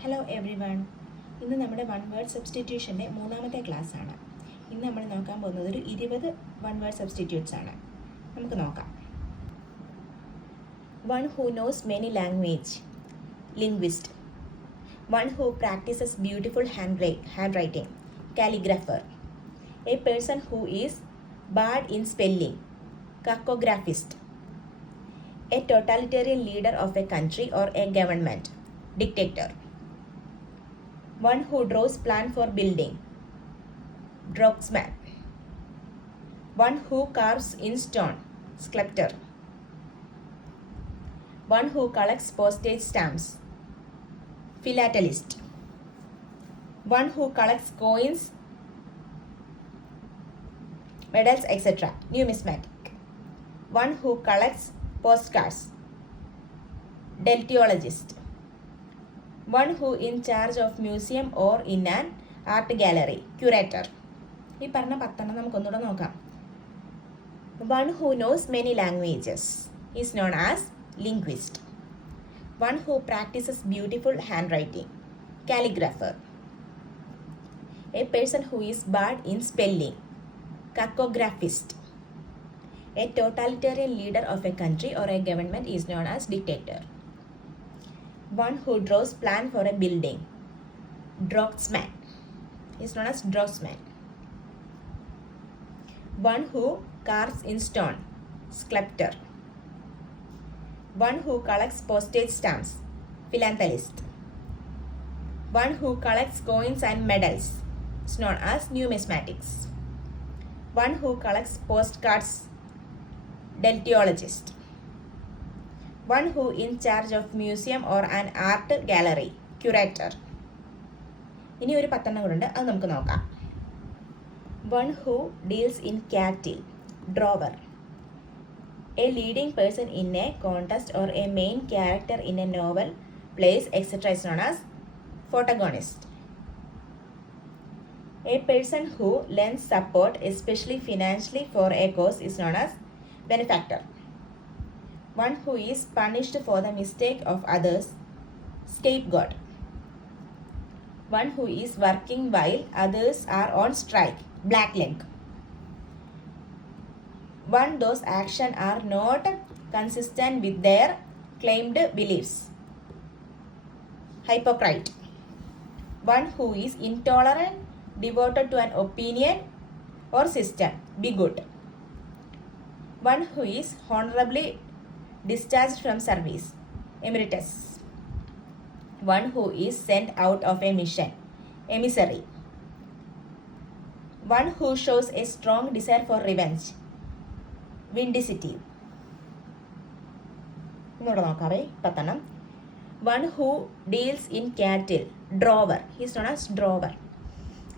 Hello every one. ഇന്ന് നമ്മുടെ one word സബ്സ്റ്റിറ്റ്യൂഷൻ്റെ മൂന്നാമത്തെ ക്ലാസ് ആണ്. ഇന്ന് നമ്മൾ നോക്കാൻ പോകുന്നത് ഒരു 20 വൺ വേർഡ് സബ്സ്റ്റിറ്റ്യൂട്ട്സ് ആണ്. നമുക്ക് നോക്കാം. One who knows many language, linguist. One who practises beautiful hand writing, calligrapher. A person who is bad in spelling, cartographist. A totalitarian leader of a country or a government, dictator. One who draws plan for building, draughtsman. One who carves in stone, sculptor. One who collects postage stamps, philatelist. One who collects coins, medals, etc., numismatic. One who collects postcards, deltiologist. One who in charge of museum or in an art gallery, curator. ഈ പറഞ്ഞ 10 നമുക്കൊന്നുകൂടെ നോക്കാം. One who knows many languages is known as linguist. One who practices beautiful handwriting, calligrapher. A person who is bad in spelling, cartographist. A totalitarian leader of a country or a government is known as dictator. One who draws plan for a building, draughtsman, is known as draughtsman. One who carves in stone, sculptor. One who collects postage stamps, philatelist. One who collects coins and medals is known as numismatics. One who collects postcards, deltiologist. One who in charge of museum or an art gallery, curator. ഇനി ഒരു 10 കൂടെ അത് നമുക്ക് നോക്കാം. One who deals in cattle, drawer. A leading person in a contest or a main character in a novel, plays, etc. is known as protagonist. A person who lends support, especially financially, for a cause is known as benefactor. One who is punished for the mistake of others, scapegoat. One who is working while others are on strike, blackleg. One whose actions are not consistent with their claimed beliefs, hypocrite. One who is intolerant, devoted to an opinion or system, bigot. One who is honorably discharged from service, emeritus. One who is sent out of a mission, emissary. One who shows a strong desire for revenge, vindictive. One who deals in cattle, drawer. He is known as drawer.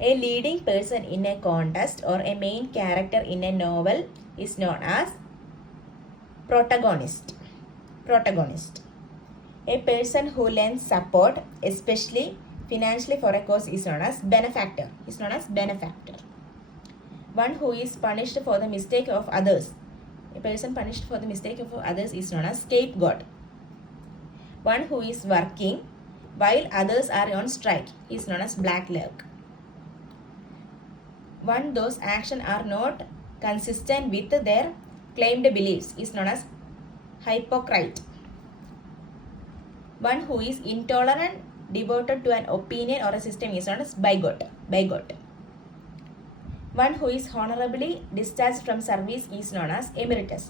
A leading person in a contest or a main character in a novel is known as protagonist. A person who lends support, especially financially, for a cause is known as benefactor. One who is punished for the mistake of others. A person punished for the mistake of others is known as scapegoat. One who is working while others are on strike is known as blackleg. One whose actions are not consistent with their claimed beliefs is known as hypocrite. One who is intolerant, devoted to an opinion or a system is known as bigot. One who is honorably discharged from service is known as emeritus.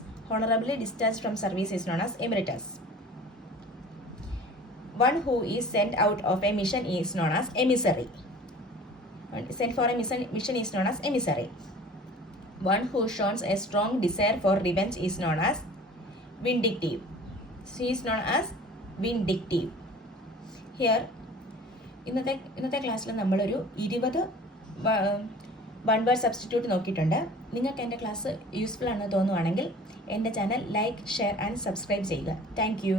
One who is sent out of a mission is known as emissary. Sent for a mission is known as emissary. One who shows a strong desire for revenge is known as vindictive. She is known as vindictive. Here, ഇന്നത്തെ ക്ലാസ്സിൽ നമ്മളൊരു 20 one word substitute നോക്കിയിട്ടുണ്ട്. നിങ്ങൾക്ക് എൻ്റെ class useful ആണെന്ന് തോന്നുവാണെങ്കിൽ എൻ്റെ channel like, share and subscribe ചെയ്യുക. Thank U.